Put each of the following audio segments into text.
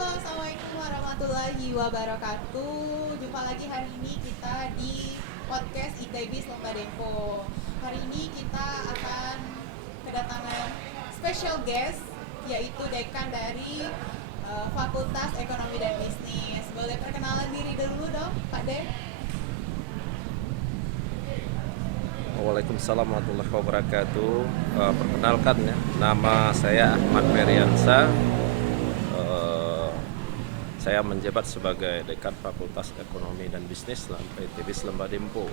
Halo, Assalamualaikum warahmatullahi wabarakatuh. Jumpa lagi hari ini kita di podcast ITB Lomba Dempo. Hari ini kita akan kedatangan special guest, yaitu dekan dari Fakultas Ekonomi dan Bisnis. Boleh perkenalan diri dulu dong, Pak De? Waalaikumsalam warahmatullahi wabarakatuh. Perkenalkan ya, nama saya Ahmad Feriansa. Saya menjabat sebagai Dekan Fakultas Ekonomi dan Bisnis ITB Lomba Dempo.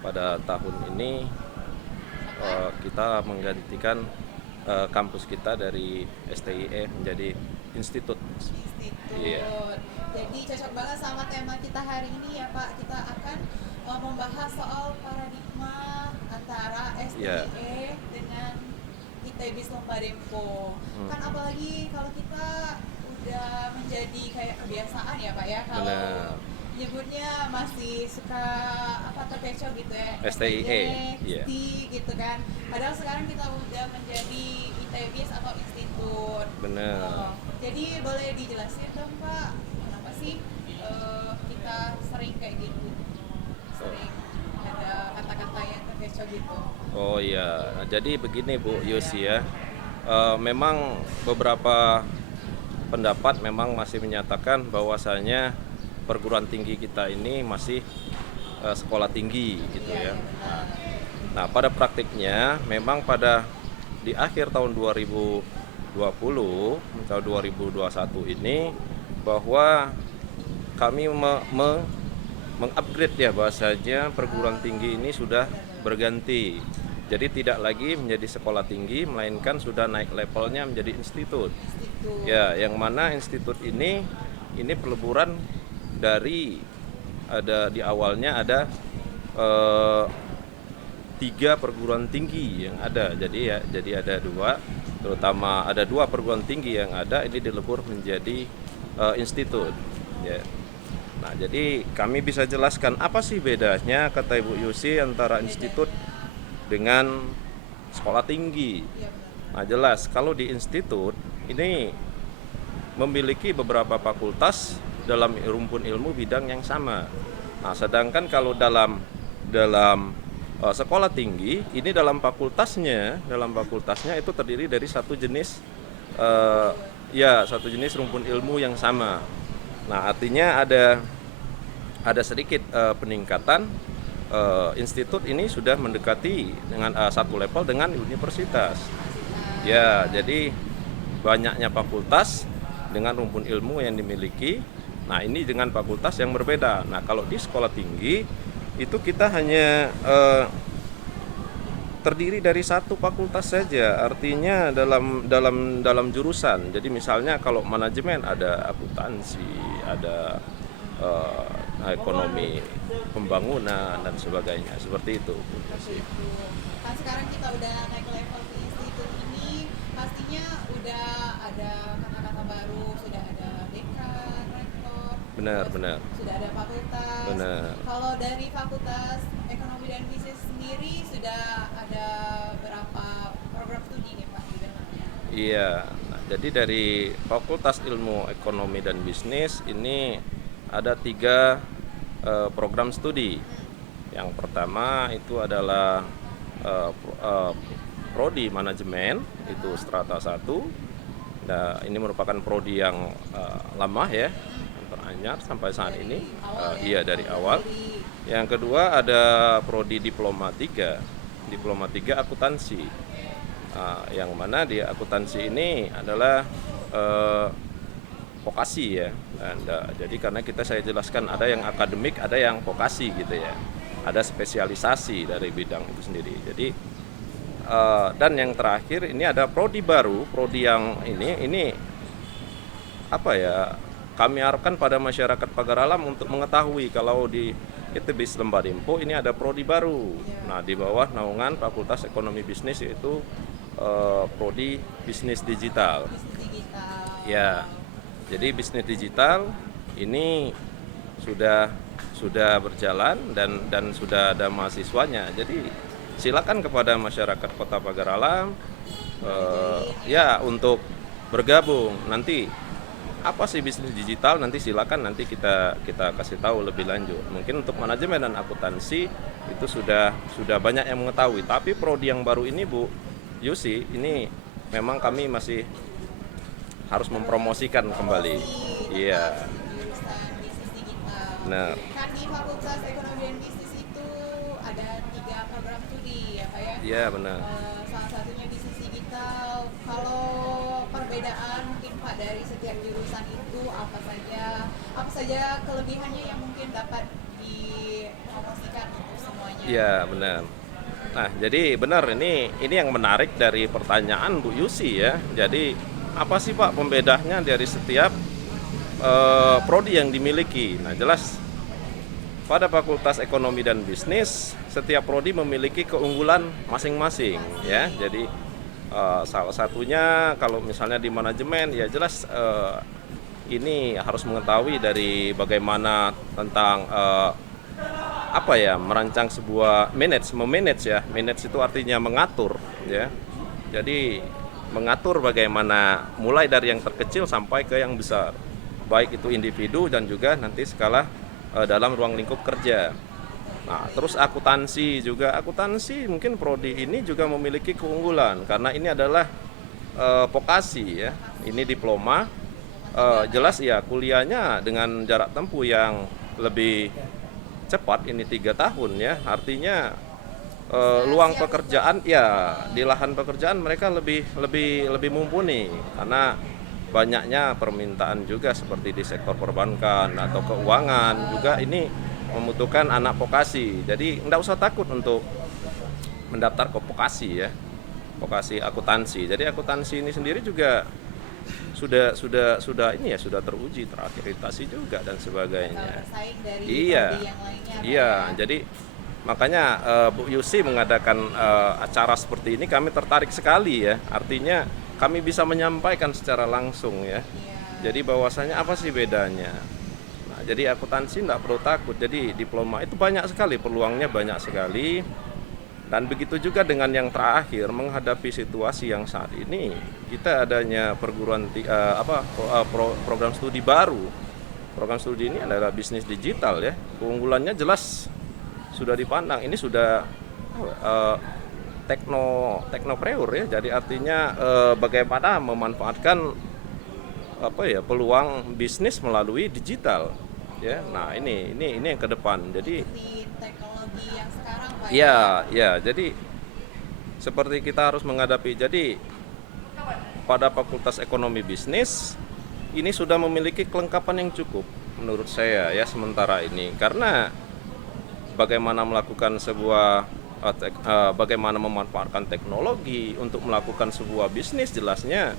Pada tahun ini kita menggantikan kampus kita dari STIE menjadi institut. Institut. Iya. Jadi cocok banget sama tema kita hari ini ya Pak. Kita akan membahas soal paradigma antara STIE dengan ITB Lomba Dempo. Kan apalagi kalau kita udah menjadi kayak kebiasaan ya Pak ya, kalau nyebutnya masih suka terkecoh gitu ya, STIE, ST gitu kan. Padahal sekarang kita udah menjadi ITB atau institut. Benar. Jadi boleh dijelasin dong Pak, kenapa sih kita sering kayak gitu, sering ada kata-kata yang terkecoh gitu? Oh iya, jadi begini Bu Yusi ya, memang beberapa pendapat memang masih menyatakan bahwasanya perguruan tinggi kita ini masih sekolah tinggi gitu ya. Nah, pada praktiknya memang di akhir tahun 2020 atau 2021 ini bahwa kami mengupgrade ya bahasanya perguruan tinggi ini sudah berganti. Jadi tidak lagi menjadi sekolah tinggi, melainkan sudah naik levelnya menjadi institut. Ya, yang mana institut ini peleburan dari di awalnya ada 3 perguruan tinggi yang ada. Jadi ada 2, terutama ada 2 perguruan tinggi yang ada ini dilebur menjadi institut. Ya. Nah, jadi kami bisa jelaskan apa sih bedanya kata Ibu Yusi antara institut dengan sekolah tinggi. Nah, jelas kalau di institut ini memiliki beberapa fakultas dalam rumpun ilmu bidang yang sama. Nah, sedangkan kalau dalam sekolah tinggi ini dalam fakultasnya itu terdiri dari satu jenis rumpun ilmu yang sama. Nah, artinya ada sedikit peningkatan. Institut ini sudah mendekati dengan satu level dengan universitas. Ya, jadi banyaknya fakultas dengan rumpun ilmu yang dimiliki. Nah, ini dengan fakultas yang berbeda. Nah, kalau di sekolah tinggi itu kita hanya terdiri dari satu fakultas saja. Artinya dalam jurusan. Jadi misalnya kalau manajemen ada akuntansi, ada ekonomi pembangunan dan sebagainya, seperti itu. Kan sekarang kita udah naik level ke institut ini, pastinya udah ada kata-kata baru, sudah ada dekan, rektor, Benar. sudah ada fakultas. Benar. Kalau dari Fakultas Ekonomi dan Bisnis sendiri sudah ada berapa program studi nih Pak di dalamnya? Iya. Nah, jadi dari Fakultas Ilmu Ekonomi dan Bisnis ini ada 3 program studi. Yang pertama itu adalah prodi manajemen, itu strata 1. Nah, ini merupakan prodi yang lama ya, yang teranyar sampai saat ini. Iya, dari awal. Yang kedua ada prodi diploma 3 akuntansi. Yang mana di akuntansi ini adalah vokasi ya. Jadi karena saya jelaskan ada yang akademik, ada yang vokasi gitu ya. Ada spesialisasi dari bidang itu sendiri. Jadi dan yang terakhir ini ada prodi baru, prodi yang ini apa ya? Kami harapkan pada masyarakat Pagar Alam untuk mengetahui kalau di ITB Lomba Dempo ini ada prodi baru. Nah, di bawah naungan Fakultas Ekonomi Bisnis yaitu prodi Bisnis Digital. Ya. Jadi bisnis digital ini sudah berjalan dan sudah ada mahasiswanya. Jadi silakan kepada masyarakat Kota Pagar Alam ya untuk bergabung. Nanti apa sih bisnis digital, nanti silakan nanti kita kasih tahu lebih lanjut. Mungkin untuk manajemen dan akuntansi itu sudah banyak yang mengetahui, tapi prodi yang baru ini Bu Yusi, ini memang kami masih harus mempromosikan kembali. Iya. Jurusan bisnis digital. Nah, Kan di Fakultas Ekonomi dan Bisnis itu ada 3 program studi ya Pak ya? iya benar. Salah satunya bisnis digital. Kalau perbedaan mungkin Pak dari setiap jurusan itu apa saja kelebihannya yang mungkin dapat dipromosikan untuk semuanya? Iya benar. Nah, jadi benar ini yang menarik dari pertanyaan Bu Yusi ya. Jadi apa sih Pak pembedanya dari setiap prodi yang dimiliki? Nah, jelas pada Fakultas Ekonomi dan Bisnis setiap prodi memiliki keunggulan masing-masing ya. Jadi salah satunya kalau misalnya di manajemen ya jelas ini harus mengetahui dari bagaimana tentang apa ya, merancang sebuah memanage ya. Manage itu artinya mengatur ya. Jadi mengatur bagaimana mulai dari yang terkecil sampai ke yang besar. Baik itu individu dan juga nanti skala dalam ruang lingkup kerja. Nah, terus akuntansi mungkin prodi ini juga memiliki keunggulan karena ini adalah vokasi ya. Ini diploma. Jelas ya kuliahnya dengan jarak tempuh yang lebih cepat, ini 3 tahun ya, artinya luang pekerjaan ya, di lahan pekerjaan mereka lebih mumpuni karena banyaknya permintaan juga seperti di sektor perbankan atau keuangan juga ini membutuhkan anak vokasi. Jadi enggak usah takut untuk mendaftar ke vokasi ya, vokasi akuntansi. Jadi akuntansi ini sendiri juga sudah ini ya, sudah teruji, terakreditasi juga dan sebagainya. Bersaing dari Iya, prodi yang lainnya. iya. Jadi makanya Bu Yusi mengadakan acara seperti ini kami tertarik sekali ya. Artinya kami bisa menyampaikan secara langsung ya. Jadi bahwasanya apa sih bedanya? Nah, jadi akuntansi tidak perlu takut. Jadi diploma itu banyak sekali peluangnya, banyak sekali. Dan begitu juga dengan yang terakhir, menghadapi situasi yang saat ini, kita adanya program studi baru. Program studi ini adalah bisnis digital ya. Keunggulannya jelas sudah dipandang. Ini sudah teknopreur ya. Jadi artinya bagaimana memanfaatkan peluang bisnis melalui digital. Ya, nah ini yang ke depan. Jadi Di teknologi yang sekarang Pak. ya, jadi seperti kita harus menghadapi. Jadi pada Fakultas Ekonomi Bisnis ini sudah memiliki kelengkapan yang cukup menurut saya ya sementara ini, karena bagaimana melakukan bagaimana memanfaatkan teknologi untuk melakukan sebuah bisnis jelasnya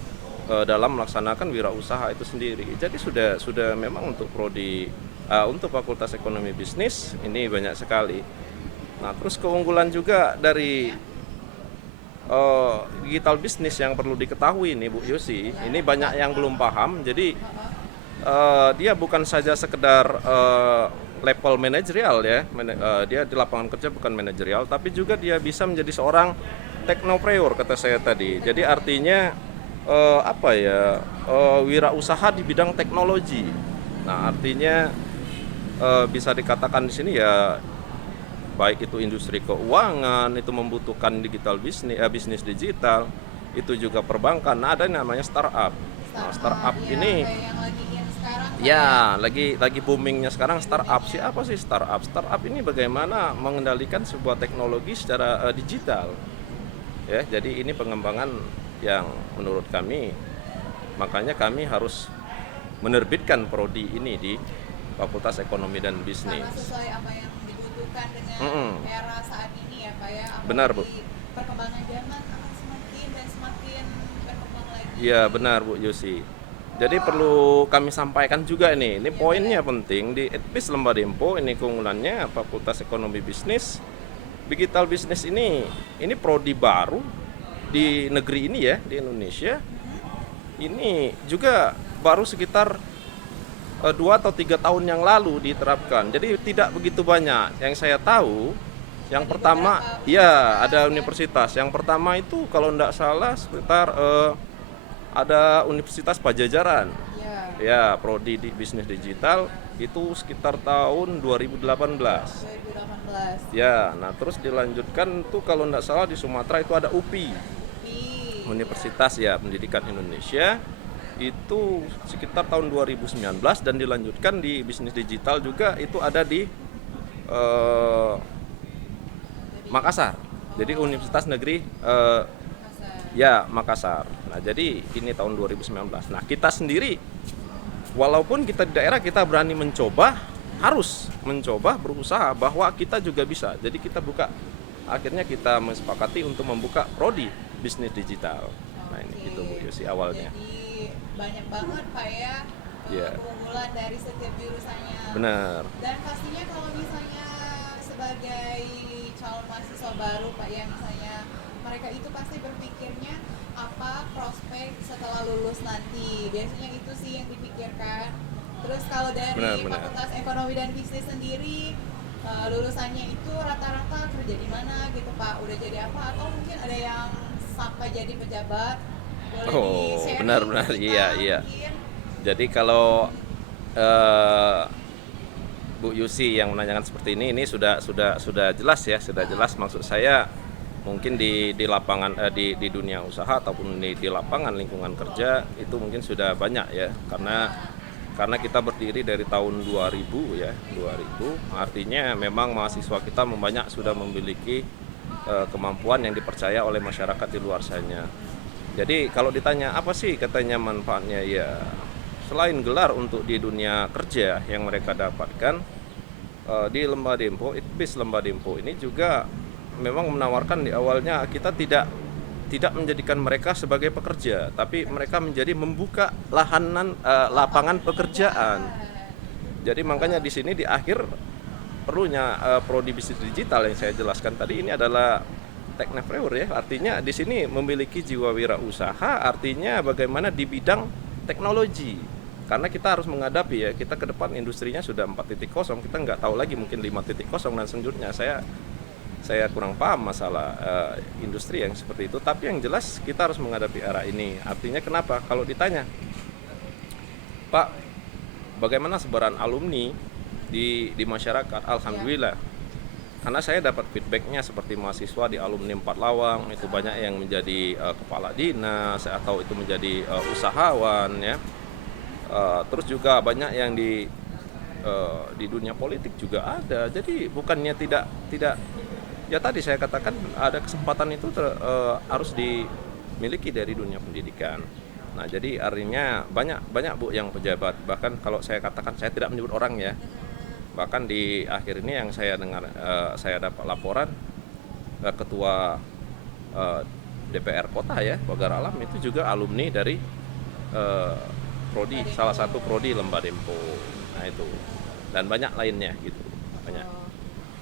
dalam melaksanakan wirausaha itu sendiri. Jadi sudah memang untuk untuk Fakultas Ekonomi Bisnis ini banyak sekali. Nah, terus keunggulan juga dari digital bisnis yang perlu diketahui nih Bu Yusi, ini banyak yang belum paham. Jadi dia bukan saja sekedar level manajerial ya, dia di lapangan kerja bukan manajerial, tapi juga dia bisa menjadi seorang teknopreur kata saya tadi. Jadi artinya wirausaha di bidang teknologi. Nah, artinya bisa dikatakan di sini ya, baik itu industri keuangan itu membutuhkan digital bisnis digital, itu juga perbankan. Nah, ada yang namanya startup. Nah, startup ini yang lagi in sekarang ya lagi boomingnya sekarang startup. Siapa sih startup? Startup ini bagaimana mengendalikan sebuah teknologi secara digital. Ya, jadi ini pengembangan yang menurut kami, makanya kami harus menerbitkan prodi ini di Fakultas Ekonomi dan Bisnis. karena sesuai apa yang dibutuhkan dengan era saat ini ya Pak ya. Benar, Bu. Perkembangan zaman akan semakin berkembang lagi. Iya benar Bu Yusi. Jadi perlu kami sampaikan juga ini poinnya penting di Edbis Lembar Dempo. Ini keunggulannya Fakultas Ekonomi Bisnis. Digital bisnis ini prodi baru di negeri ini ya, di Indonesia. Ini juga baru sekitar 2 atau 3 tahun yang lalu diterapkan. Jadi tidak begitu banyak. Yang saya tahu, yang pertama ya ada universitas. Yang pertama itu kalau tidak salah sekitar ada Universitas Pajajaran. Ya. Ya, prodi di bisnis digital itu sekitar tahun 2018. 2018. Ya, nah terus dilanjutkan tuh kalau nggak salah di Sumatera itu ada UPI, Di Universitas ya Pendidikan Indonesia, itu sekitar tahun 2019, dan dilanjutkan di bisnis digital juga itu ada di Makassar. Jadi Universitas Negeri Makassar. ya Makassar. Nah jadi ini tahun 2019. Nah kita sendiri, walaupun kita di daerah, kita berani mencoba, harus mencoba berusaha bahwa kita juga bisa. Jadi kita akhirnya kita mensepakati untuk membuka prodi bisnis digital. Nah ini Oke. gitu Bu Yusi awalnya. Jadi banyak banget Pak ya Iya. keunggulan dari setiap jurusannya. Benar. Dan pastinya kalau misalnya sebagai calon mahasiswa baru Pak ya, misalnya mereka itu pasti berpikirnya apa prospek setelah lulus nanti. Biasanya itu sih yang dipikirkan. Terus kalau dari Benar. Fakultas Ekonomi dan Bisnis sendiri lulusannya itu rata-rata kerja di mana gitu Pak? Udah jadi apa atau mungkin ada yang sampai jadi pejabat? Boleh Oh, di-sharing benar. ke kita Iya. mungkin? Jadi kalau Bu Yusi yang menanyakan seperti ini sudah jelas ya, sudah jelas. Maksud saya mungkin di lapangan di dunia usaha ataupun di lapangan lingkungan kerja itu mungkin sudah banyak ya, karena kita berdiri dari tahun 2000 ya, 2000 artinya memang mahasiswa kita sudah memiliki kemampuan yang dipercaya oleh masyarakat di luar sana. Jadi kalau ditanya apa sih katanya manfaatnya, ya selain gelar untuk di dunia kerja yang mereka dapatkan di Lembah Dempo, ITBIS Lembah Dempo ini juga memang menawarkan di awalnya kita tidak menjadikan mereka sebagai pekerja, tapi mereka menjadi membuka lapangan pekerjaan. Jadi makanya di sini di akhir perlunya prodi bisnis digital yang saya jelaskan tadi ini adalah teknofreur ya, artinya di sini memiliki jiwa wirausaha, artinya bagaimana di bidang teknologi. Karena kita harus menghadapi ya, kita ke depan industrinya sudah 4.0, kita nggak tahu lagi mungkin 5.0 dan selanjutnya. Saya kurang paham masalah industri yang seperti itu, tapi yang jelas kita harus menghadapi era ini. Artinya kenapa? Kalau ditanya, Pak, bagaimana sebaran alumni di masyarakat? Alhamdulillah. Karena saya dapat feedbacknya seperti mahasiswa di alumni 4 Lawang itu banyak yang menjadi kepala dinas atau itu menjadi usahawan ya. Terus juga banyak yang di dunia politik juga ada. Jadi bukannya tidak ya, tadi saya katakan ada kesempatan itu harus dimiliki dari dunia pendidikan. Nah jadi artinya banyak Bu yang pejabat, bahkan kalau saya katakan, saya tidak menyebut orang ya, bahkan di akhir ini yang saya dengar, saya dapat laporan ketua DPR kota ya, Pagar Alam itu juga alumni dari prodi, salah satu prodi Lembah Dempo. Nah itu, dan banyak lainnya gitu, banyak.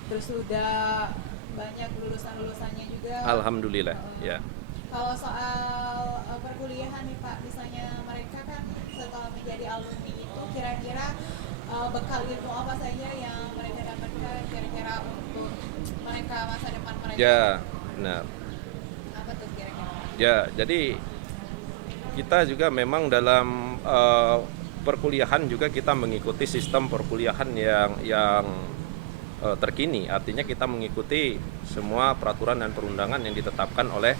Terus sudah banyak lulusannya juga. Alhamdulillah ya. Kalau soal perkuliahan nih Pak, misalnya mereka kan setelah menjadi alumni itu kira-kira bekal ilmu apa saja yang mereka dapatkan kira-kira untuk mereka masa depan mereka? Ya, benar. Apa tuh kira-kira? Ya, jadi kita juga memang dalam perkuliahan juga kita mengikuti sistem perkuliahan yang terkini. Artinya kita mengikuti semua peraturan dan perundangan yang ditetapkan oleh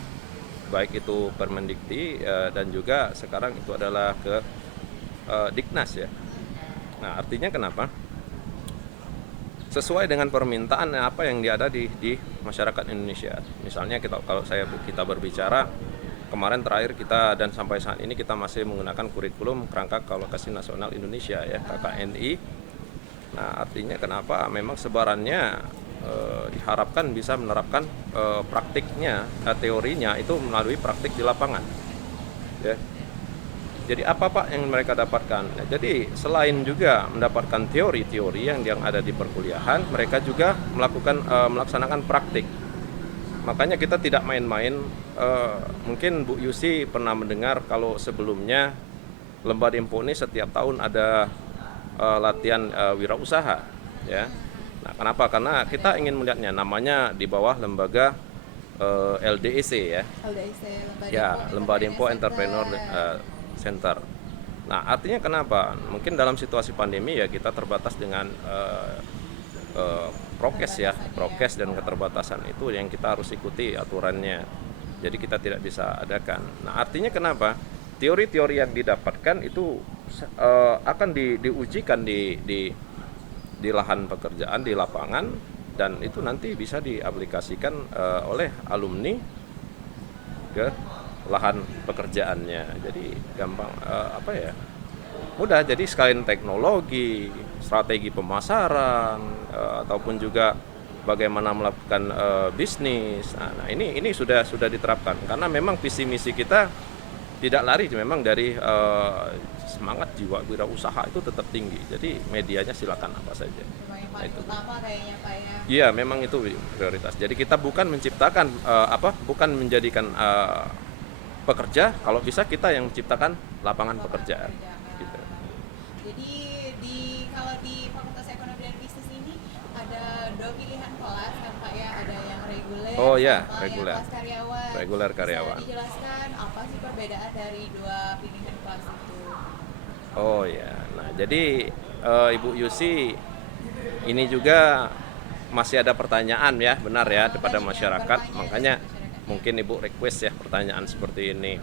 baik itu Permendikti dan juga sekarang itu adalah ke Diknas ya. Nah artinya kenapa? Sesuai dengan permintaan apa yang ada di masyarakat Indonesia. Misalnya kita berbicara kemarin terakhir kita dan sampai saat ini kita masih menggunakan kurikulum Kerangka Alokasi Nasional Indonesia ya, KKNI. Nah artinya kenapa? Memang sebarannya diharapkan bisa menerapkan praktiknya, teorinya itu melalui praktik di lapangan ya. Jadi apa Pak yang mereka dapatkan? Nah, jadi selain juga mendapatkan teori-teori yang ada di perkuliahan, mereka juga melaksanakan praktik. Makanya kita tidak main-main. Mungkin Bu Yusi pernah mendengar kalau sebelumnya Lembah Dempo ini setiap tahun ada latihan wirausaha ya. Nah, kenapa? Karena kita ingin melihatnya namanya di bawah lembaga LDEC ya. LDIC, Lembah Dempo Entrepreneur Center. Nah, artinya kenapa? Mungkin dalam situasi pandemi ya kita terbatas dengan prokes dan keterbatasan itu yang kita harus ikuti aturannya. Jadi kita tidak bisa adakan. Nah, artinya kenapa? Teori-teori yang didapatkan itu akan diujikan di lahan pekerjaan, di lapangan, dan itu nanti bisa diaplikasikan oleh alumni ke lahan pekerjaannya. Jadi gampang mudah. Jadi sekalian teknologi, strategi pemasaran, ataupun juga bagaimana melakukan bisnis. Nah, ini sudah diterapkan karena memang visi misi kita tidak lari memang dari semangat jiwa wirausaha itu tetap tinggi. Jadi medianya silakan apa saja. Yang paling utama kayaknya Pak ya. Iya, memang itu prioritas. Jadi kita bukan menciptakan bukan menjadikan pekerja, kalau bisa kita yang menciptakan lapangan pekerjaan. Gitu. Jadi kalau di Fakultas Ekonomi dan Bisnis ini ada 2 pilihan kelas kan Pak ya, ada yang reguler Oh ya, sama reguler. yang kelas karyawan. Reguler karyawan. Bisa dijelaskan apa sih perbedaan dari 2 pilihan kelas itu? Oh ya, nah jadi Ibu Yusi ini juga masih ada pertanyaan ya, benar ya, kepada masyarakat, makanya mungkin Ibu request ya pertanyaan seperti ini.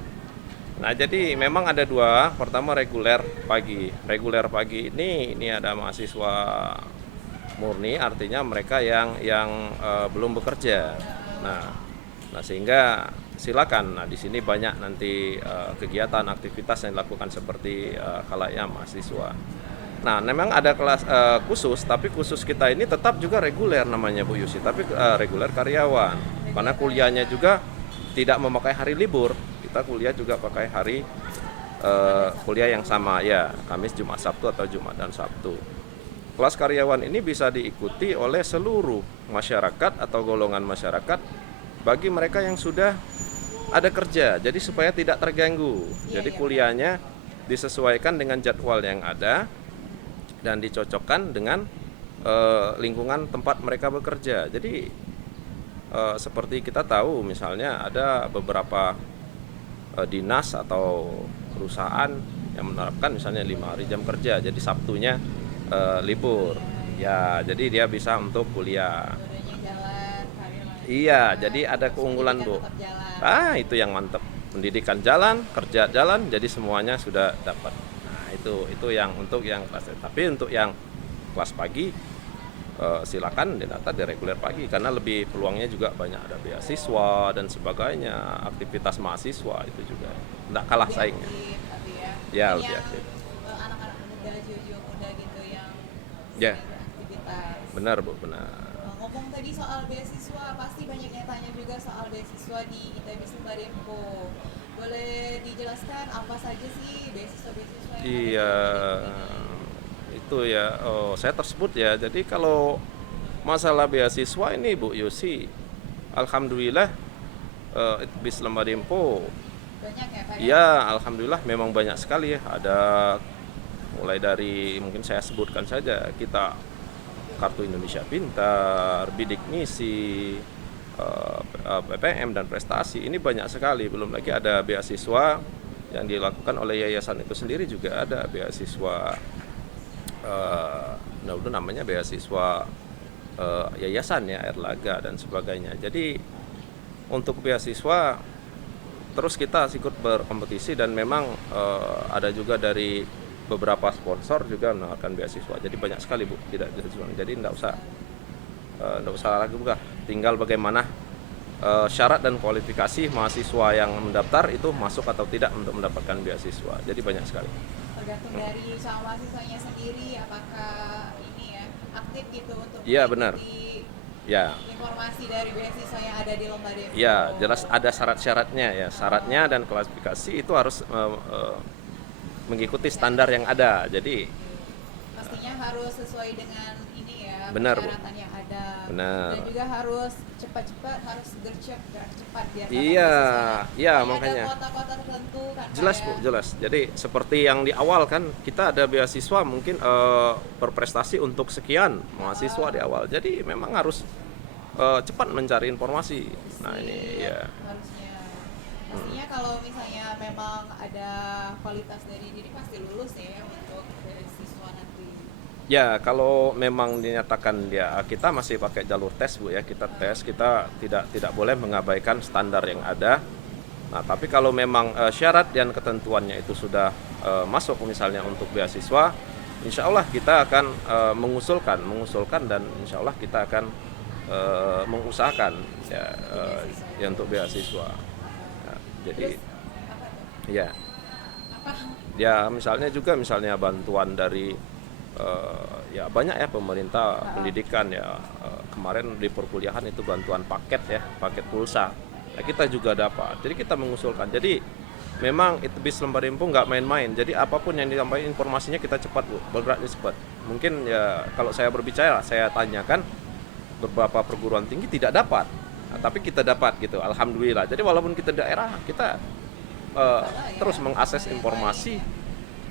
Nah, jadi memang ada 2, pertama reguler pagi. Reguler pagi ini ada mahasiswa murni, artinya mereka yang belum bekerja. Nah sehingga silakan. Nah, di sini banyak nanti kegiatan aktivitas yang dilakukan seperti khalaqnya mahasiswa. Nah, memang ada kelas khusus, tapi khusus kita ini tetap juga reguler namanya Bu Yusi, tapi reguler karyawan. Karena kuliahnya juga tidak memakai hari libur, kita kuliah juga pakai hari kuliah yang sama ya, Kamis, Jumat, Sabtu atau Jumat dan Sabtu. Kelas karyawan ini bisa diikuti oleh seluruh masyarakat atau golongan masyarakat bagi mereka yang sudah ada kerja, jadi supaya tidak terganggu. Jadi kuliahnya disesuaikan dengan jadwal yang ada dan dicocokkan dengan lingkungan tempat mereka bekerja. Jadi seperti kita tahu misalnya ada beberapa dinas atau perusahaan yang menerapkan misalnya 5 hari jam kerja, jadi Sabtunya libur. Ya, jadi dia bisa untuk kuliah. Iya, jadi ada keunggulan Bu. Itu yang mantap. Pendidikan jalan, kerja jalan, jadi semuanya sudah dapat. Nah, itu yang untuk yang kelas. Tapi untuk yang kelas pagi silakan didata di reguler pagi karena lebih peluangnya juga banyak, ada beasiswa dan sebagainya, aktivitas mahasiswa itu juga tidak kalah saingnya. Ya, lebih aktif. Anak-anak muda, jiwa-jiwa muda gitu yang aktivitas. Benar Bu, benar. Ngomong tadi soal beasiswa, pasti banyak yang tanya juga soal beasiswa di ITB Sumba Dempo. Boleh dijelaskan apa saja sih beasiswa-beasiswa yang Iya, itu ya, saya tersebut ya. Jadi kalau masalah beasiswa ini Bu Yusi, alhamdulillah ITB Sumba Dempo banyak ya Pak? Ya, alhamdulillah memang banyak sekali ya. Ada mulai dari, mungkin saya sebutkan saja, kita Kartu Indonesia Pintar, Bidik Misi, PPM dan prestasi, ini banyak sekali. Belum lagi ada beasiswa yang dilakukan oleh yayasan itu sendiri, juga ada beasiswa dulu namanya beasiswa yayasan ya, Erlaga dan sebagainya. Jadi untuk beasiswa terus kita ikut berkompetisi dan memang ada juga dari beberapa sponsor juga menawarkan beasiswa. Jadi banyak sekali Bu, tidak dijual. Jadi tidak usah ragu bukan. Tinggal bagaimana syarat dan kualifikasi mahasiswa yang mendaftar itu masuk atau tidak untuk mendapatkan beasiswa. Jadi banyak sekali. Tergantung dari sama mahasiswanya sendiri apakah ini ya aktif gitu untuk mengikuti informasi dari beasiswa yang ada di Lomba Dempo. Ya, jelas ada syarat-syaratnya ya. Syaratnya dan kualifikasi itu harus mengikuti standar yang ada. Jadi pastinya harus sesuai dengan ini ya, persyaratan yang ada. Benar. Dan juga harus cepat-cepat, harus gerak cepat biar makanya. Ada kota-kota tertentu kan. Jelas Bu, jelas. Jadi seperti yang di awal kan kita ada beasiswa mungkin berprestasi untuk sekian mahasiswa di awal. Jadi memang harus cepat mencari informasi. Nah ini ya. Harusnya pastinya kalau misalnya memang ada kualitas dari diri pasti lulus ya untuk beasiswa nanti. Ya, kalau memang dinyatakan dia, kita masih pakai jalur tes Bu ya, kita tes, kita tidak boleh mengabaikan standar yang ada. Nah, tapi kalau memang syarat dan ketentuannya itu sudah masuk misalnya untuk beasiswa, insya Allah kita akan mengusulkan dan insya Allah kita akan mengusahakan ya, ya untuk beasiswa. Nah, jadi Terus apa tuh? ya, Apa? ya misalnya bantuan dari ya banyak ya pemerintah pendidikan ya, kemarin di perkuliahan itu bantuan paket ya, paket pulsa. Nah, kita juga dapat. Jadi kita mengusulkan. Jadi memang itu bis Lembadempo nggak main-main. Jadi apapun yang disampaikan informasinya kita cepat Bu, bergeraknya cepat. Mungkin ya kalau saya berbicara, saya tanyakan beberapa perguruan tinggi tidak dapat. Nah, tapi kita dapat gitu. Alhamdulillah. Jadi walaupun kita daerah, kita terus mengakses informasi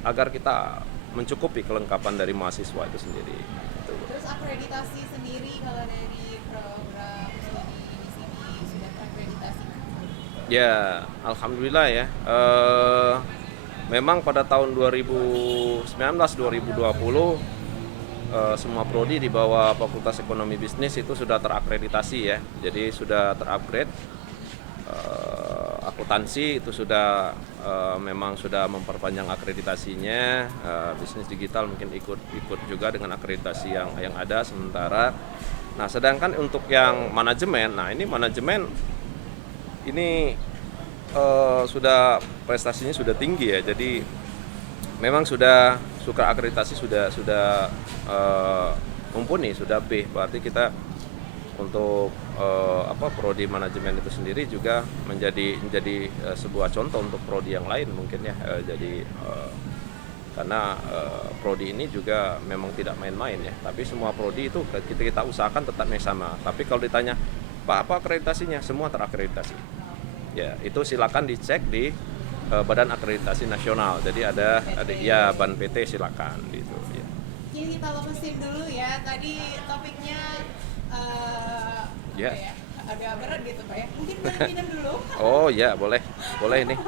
agar kita mencukupi kelengkapan dari mahasiswa itu sendiri. Terus akreditasi sendiri kalau dari program studi di sini sudah terakreditasi? Ya, alhamdulillah ya. Memang pada tahun 2019-2020 semua prodi di bawah Fakultas Ekonomi Bisnis itu sudah terakreditasi ya. Jadi sudah terupgrade. Akuntansi itu sudah memang sudah memperpanjang akreditasinya. Bisnis digital mungkin ikut juga dengan akreditasi yang ada sementara. Nah, sedangkan untuk yang manajemen, nah ini manajemen ini sudah prestasinya sudah tinggi ya. Jadi memang sudah akreditasi sudah mumpuni, sudah B. Berarti kita untuk prodi manajemen itu sendiri juga menjadi sebuah contoh untuk prodi yang lain mungkin ya. Jadi karena prodi ini juga memang tidak main-main ya, tapi semua prodi itu kita usahakan tetap yang sama. Tapi kalau ditanya Pak apa akreditasinya, semua terakreditasi ya. Itu silakan dicek di Badan Akreditasi Nasional. Jadi ada ya BAN PT silakan gitu ya. Ini kita lemesin dulu ya. Tadi topiknya Ya. apa ya? Agak berat gitu Pak ya. Mungkin boleh minum dulu. Oh ya, boleh ini.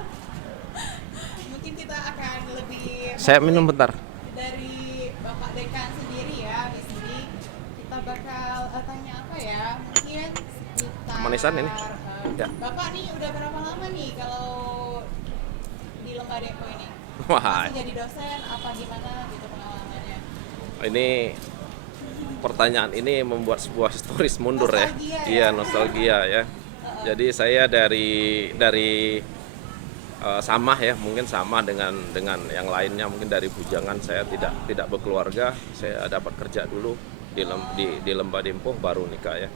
Mungkin kita akan lebih Saya minum bentar. dari Bapak Dekan sendiri ya di sini. Kita bakal tanya apa ya? Mungkin sekitar Manisan ini? Ya. Bapak nih udah berapa lama nih kalau di Lembadempo ini? Wah, Masih jadi dosen apa gimana gitu pengalamannya? ini pertanyaan ini membuat sebuah historis mundur Nostalgia ya. ya? Iya, nostalgia ya. Jadi saya dari sama ya, mungkin sama dengan yang lainnya, mungkin dari bujangan saya tidak berkeluarga, saya dapat kerja dulu di Lembadempo baru nikah ya.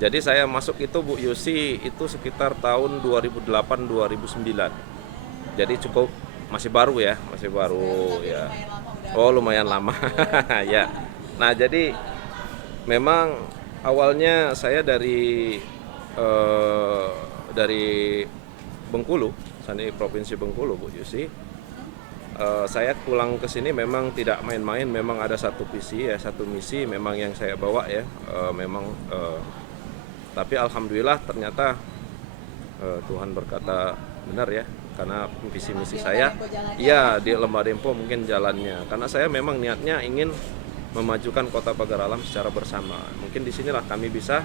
Jadi saya masuk itu Bu Yusi itu sekitar tahun 2008-2009. Jadi cukup masih baru ya. Tapi Ya. lumayan lama udah. Oh, lumayan lama. Ya. Nah, jadi memang awalnya saya dari Bengkulu, dari Provinsi Bengkulu Bu Yusi. Saya pulang ke sini memang tidak main-main, memang ada satu visi ya, satu misi memang yang saya bawa ya. Tapi alhamdulillah ternyata Tuhan berkata benar ya, karena visi misi saya ya di Lembadempo mungkin jalannya, karena saya memang niatnya ingin memajukan Kota Pagar Alam secara bersama. Mungkin disinilah kami bisa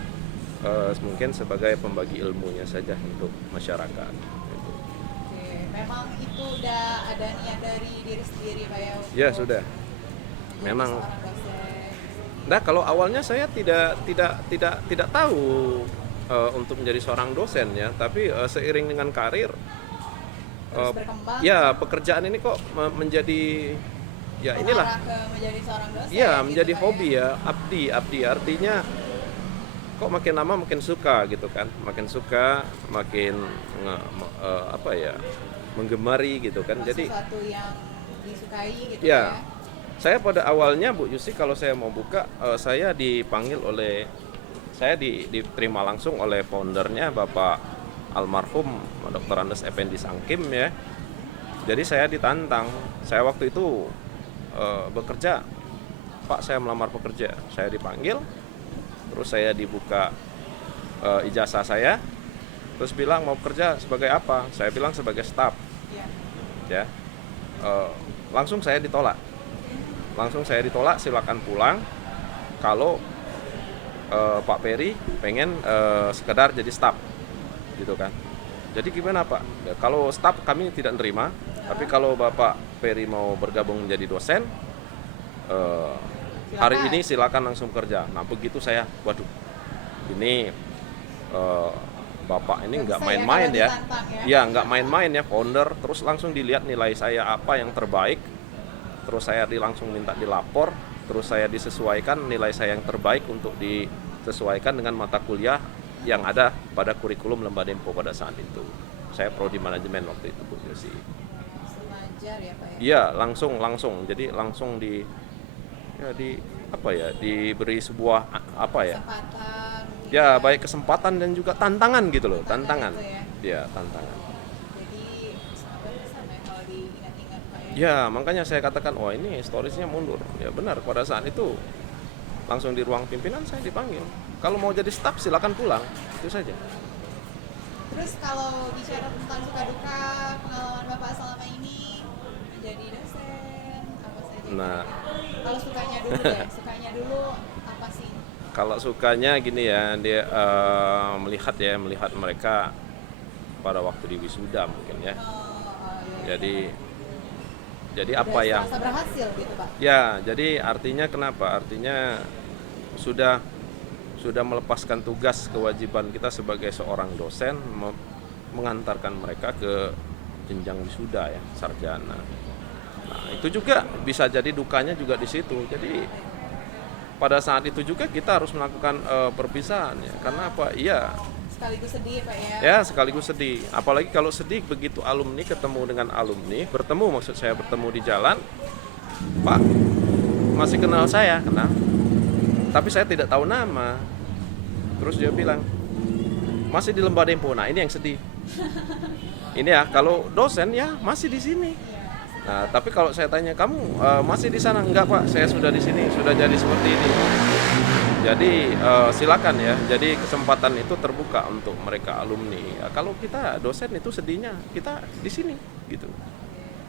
mungkin sebagai pembagi ilmunya saja untuk masyarakat. Gitu. Oke, memang itu udah ada niat dari diri sendiri Pak ya? Ya untuk sudah. jadi Memang. seorang dosen. Nah, kalau awalnya saya tidak tahu untuk menjadi seorang dosen ya, tapi seiring dengan karir, Terus berkembang. ya pekerjaan ini kok menjadi ya inilah. Mengarah ke menjadi seorang dosen. Iya, gitu, menjadi Pak hobi ya, abdi artinya kok makin lama makin suka gitu kan, makin suka, makin menggemari gitu kan. Jadi sesuatu yang disukai gitu ya, ya. saya pada awalnya Bu Yusi kalau saya mau buka, saya diterima langsung oleh foundernya Bapak almarhum Dr. Andes Effendi Sangkim ya. Jadi saya ditantang, saya waktu itu bekerja, Pak saya melamar pekerja, saya dipanggil, terus saya dibuka ijazah saya, terus bilang mau kerja sebagai apa? Saya bilang sebagai staff, Iya. ya. Langsung saya ditolak. Silakan pulang. Kalau Pak Peri pengen sekedar jadi staff, gitu kan. Jadi gimana Pak? Ya, kalau staff kami tidak nerima, tapi kalau Bapak Peri mau bergabung menjadi dosen, hari ini silakan langsung kerja. Nah begitu saya, waduh, ini Bapak ini nggak main-main ya. Ya nggak main-main ya, founder. Terus langsung dilihat nilai saya apa yang terbaik. Terus saya langsung minta dilapor. Terus saya disesuaikan nilai saya yang terbaik untuk disesuaikan dengan mata kuliah yang ada pada kurikulum Lembah Dempo pada saat itu. Saya prodi manajemen waktu itu Bu Yosi. Belajar ya Pak ya? Iya langsung. Jadi langsung diberi sebuah Kesempatan. Ya baik kesempatan dan juga tantangan gitu loh, tantangan. Itu ya. Ya tantangan. Jadi sangat berkesan ya kalau diingat-ingat Pak ya. Ya makanya saya katakan, wah ini historisnya mundur. Ya benar, pada saat itu langsung di ruang pimpinan saya dipanggil. Kalau mau jadi staf silakan pulang, itu saja. Terus kalau bicara tentang suka duka pengalaman Bapak selama ini menjadi dosen, apa saja? Nah. Kalau sukanya dulu deh, sukanya dulu apa sih? Kalau sukanya gini ya, dia melihat mereka pada waktu di wisuda mungkin ya. Iya. Jadi apa yang merasa berhasil gitu Pak? ya, jadi artinya kenapa? Artinya sudah melepaskan tugas kewajiban kita sebagai seorang dosen mengantarkan mereka ke jenjang wisuda ya, sarjana. Nah, itu juga bisa jadi dukanya juga di situ. Jadi pada saat itu juga kita harus melakukan perpisahan ya. Karena apa? Iya. Sekaligus sedih Pak ya? Ya, sekaligus sedih. Apalagi kalau sedih begitu alumni ketemu dengan alumni, maksud saya bertemu di jalan. Pak, masih kenal saya, kenal. Tapi saya tidak tahu nama. Terus dia bilang, masih di Lembah Dempo. Nah, ini yang sedih. Ini ya, kalau dosen ya masih di sini. Nah, tapi kalau saya tanya kamu masih di sana? Enggak Pak, saya sudah di sini, sudah jadi seperti ini. Jadi silakan ya. Jadi kesempatan itu terbuka untuk mereka alumni. Ya, kalau kita dosen itu sedihnya kita di sini, gitu.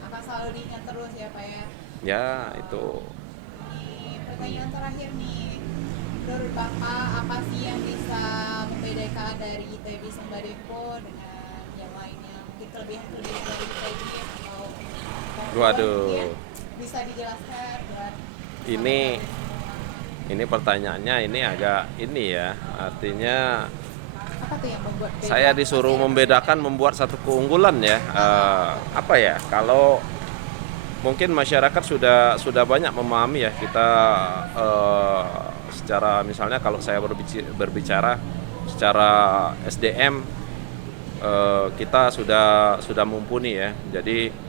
Akan selalu diingat terus ya Pak ya? Ya itu. Ini pertanyaan terakhir nih. Menurut Bapak apa sih yang bisa membedakan dari ITB Lembah Dempo dengan yang lainnya? Mungkin kelebihan-kelebihan dari ITB atau Waduh. bisa dijelaskan buat Ini pertanyaannya ini agak ini ya, artinya apa tuh yang membuat beda? saya disuruh membuat satu keunggulan ya. Apa ya? Kalau mungkin masyarakat sudah banyak memahami ya kita secara misalnya kalau saya berbicara secara SDM kita sudah mumpuni ya. Jadi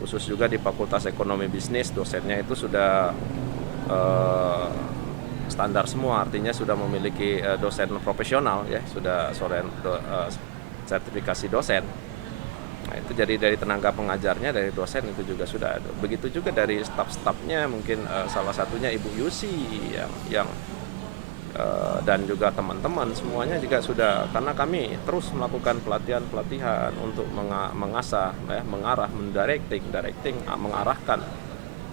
khusus juga di Fakultas Ekonomi Bisnis dosennya itu sudah standar semua, artinya sudah memiliki dosen profesional ya, sudah sertifikasi dosen. Nah, itu jadi dari tenaga pengajarnya, dari dosen itu juga sudah ada. Begitu juga dari staf-stafnya, mungkin salah satunya Ibu Yusi yang dan juga teman-teman semuanya juga sudah, karena kami terus melakukan pelatihan untuk mengasah ya, mengarah, mendirecting, mengarahkan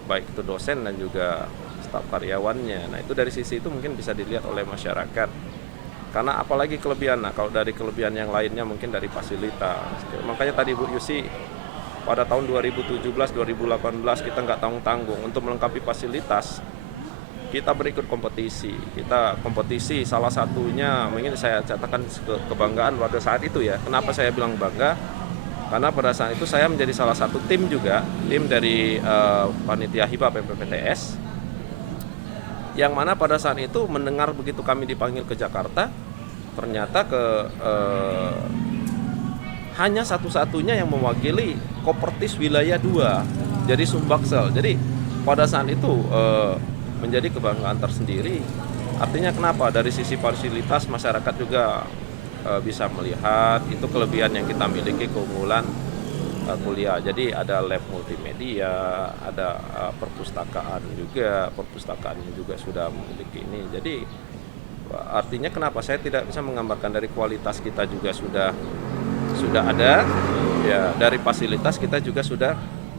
baik itu dosen dan juga staf karyawannya. Nah itu dari sisi itu mungkin bisa dilihat oleh masyarakat. Karena apalagi kelebihan, nah kalau dari kelebihan yang lainnya mungkin dari fasilitas. Makanya tadi Bu Yusi pada tahun 2017-2018 kita nggak tanggung-tanggung untuk melengkapi fasilitas. Kita berikut kompetisi. Kita kompetisi salah satunya mungkin saya katakan kebanggaan pada saat itu ya. Kenapa saya bilang bangga? Karena pada saat itu saya menjadi salah satu tim juga, tim dari panitia hibah PPPTS, yang mana pada saat itu mendengar begitu kami dipanggil ke Jakarta, ternyata hanya satu-satunya yang mewakili Kopertis Wilayah 2, jadi Sumbaksel. Jadi pada saat itu menjadi kebanggaan tersendiri. Artinya kenapa? Dari sisi fasilitas masyarakat juga bisa melihat itu kelebihan yang kita miliki, keunggulan kuliah. Jadi ada lab multimedia, ada perpustakaannya juga sudah memiliki ini. Jadi Artinya kenapa saya tidak bisa menggambarkan dari kualitas kita juga sudah ada, ya dari fasilitas kita juga sudah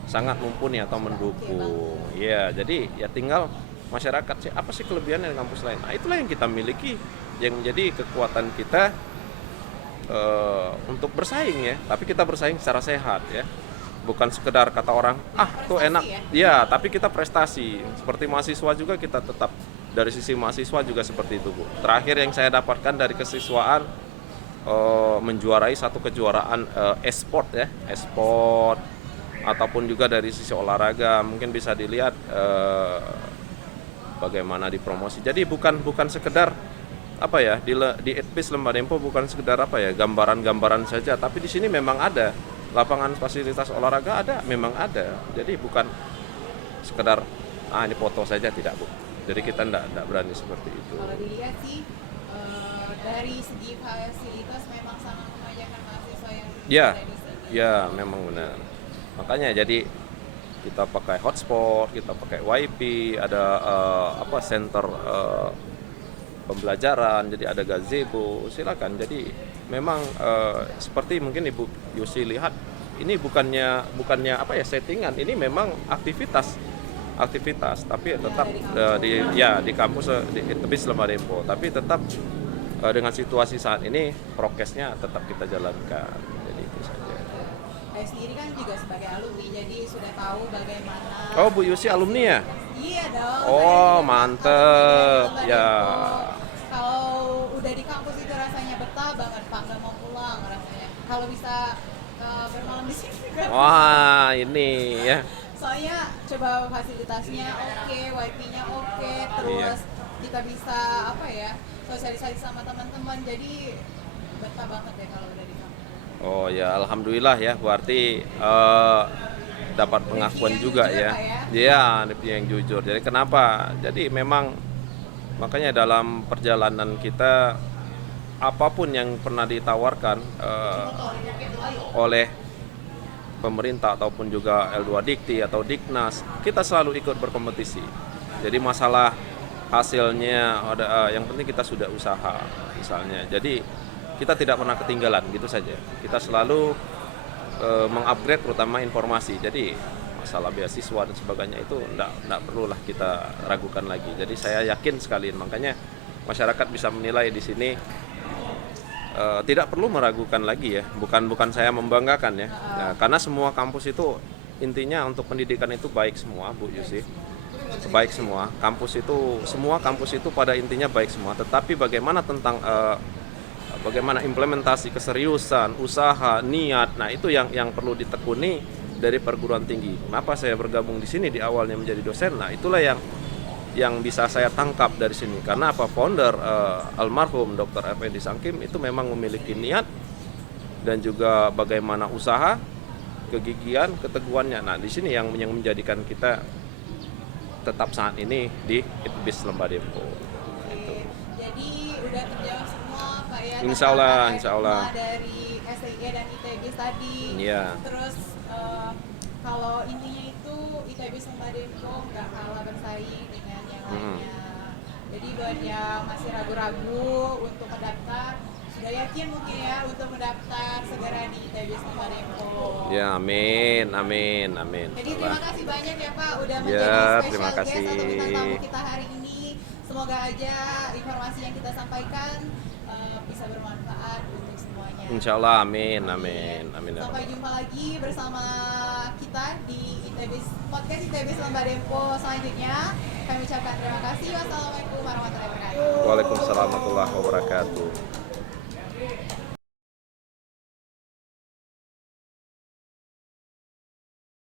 sangat mumpuni atau mendukung. Ya, jadi ya tinggal masyarakat sih apa sih kelebihan dari kampus lain. Nah, itulah yang kita miliki yang menjadi kekuatan kita untuk bersaing ya. Tapi kita bersaing secara sehat ya. Bukan sekedar kata orang, tuh enak. Ya, tapi kita prestasi. Seperti mahasiswa juga kita tetap dari sisi mahasiswa juga seperti itu, Bu. Terakhir yang saya dapatkan dari kesiswaan menjuarai satu kejuaraan e-sport ya, e-sport ataupun juga dari sisi olahraga mungkin bisa dilihat bagaimana dipromosi. Jadi bukan sekedar apa ya di Edbis Lembah Dempo bukan sekedar apa ya gambaran-gambaran saja, tapi di sini memang ada lapangan fasilitas olahraga memang ada. Jadi bukan sekedar ini foto saja, tidak, Bu. Jadi kita tidak berani seperti itu. Kalau dilihat sih dari segi fasilitas memang sangat memanjakan mahasiswa yang ada di sini. Ya, memang benar. Makanya jadi kita pakai hotspot, kita pakai wifi, ada center pembelajaran, jadi ada gazebo, silakan. Jadi memang seperti mungkin Ibu Yusi lihat, ini bukannya settingan, ini memang aktivitas, tapi tetap di kampus di Edbis Lembah Dempo, tapi tetap dengan situasi saat ini prokesnya tetap kita jalankan. Jadi itu saja. Saya sendiri kan juga sebagai alumni, jadi sudah tahu bagaimana. Oh, Bu Yusi alumni ya? Iya dong. Oh, mantep ya. Kalau udah di kampus itu rasanya betah banget, Pak, nggak mau pulang rasanya. Kalau bisa bermalam di sini kan. Wah, ini ya. Soalnya coba fasilitasnya oke, wifi-nya oke, terus kita bisa sosialisasi sama teman-teman, jadi betah banget ya kalau udah di kampus. Oh ya, alhamdulillah ya, berarti dapat pengakuan juga ya. Iya, yang jujur. Jadi kenapa? Jadi memang makanya dalam perjalanan kita apapun yang pernah ditawarkan oleh pemerintah ataupun juga L2 Dikti atau Diknas, kita selalu ikut berkompetisi. Jadi masalah hasilnya yang penting kita sudah usaha misalnya. Jadi kita tidak pernah ketinggalan gitu saja. Kita selalu mengupgrade terutama informasi. Jadi masalah beasiswa dan sebagainya itu enggak perlulah kita ragukan lagi. Jadi saya yakin sekali, makanya masyarakat bisa menilai di sini tidak perlu meragukan lagi ya. Bukan saya membanggakan ya. Nah, karena semua kampus itu intinya untuk pendidikan itu baik semua, Bu Yusi. Baik semua. Semua kampus itu pada intinya baik semua. Tetapi bagaimana tentang bagaimana implementasi, keseriusan, usaha, niat. Nah, itu yang perlu ditekuni dari perguruan tinggi. Kenapa saya bergabung di sini di awalnya menjadi dosen? Nah, itulah yang bisa saya tangkap dari sini. Karena founder almarhum Dr. Effendi Sangkim itu memang memiliki niat dan juga bagaimana usaha, kegigihan, keteguhannya. Nah, di sini yang menjadikan kita tetap saat ini di Edbis Lembah Dempo. Jadi udah terjawab semua Pak ya. Insya Allah. Dari STI dan ITB tadi. Iya. Terus kalau intinya itu ITB Lembah Dempo nggak kalah bersaing dengan yang lainnya. Jadi buat yang masih ragu-ragu untuk mendaftar, sudah yakin mungkin ya untuk mendaftar segera di ITB Lembah Dempo. Ya, amin. Jadi terima kasih banyak ya Pak udah menjadi Ya, special terima guest kasih. atau bintang tamu kita hari ini. Semoga aja informasi yang kita sampaikan bisa bermanfaat untuk semuanya. Insya Allah, amin. Sampai jumpa lagi bersama kita di podcast ITB Lembah Dempo selanjutnya. Kami ucapkan terima kasih. Wassalamualaikum warahmatullahi wabarakatuh. Waalaikumsalam warahmatullahi wabarakatuh.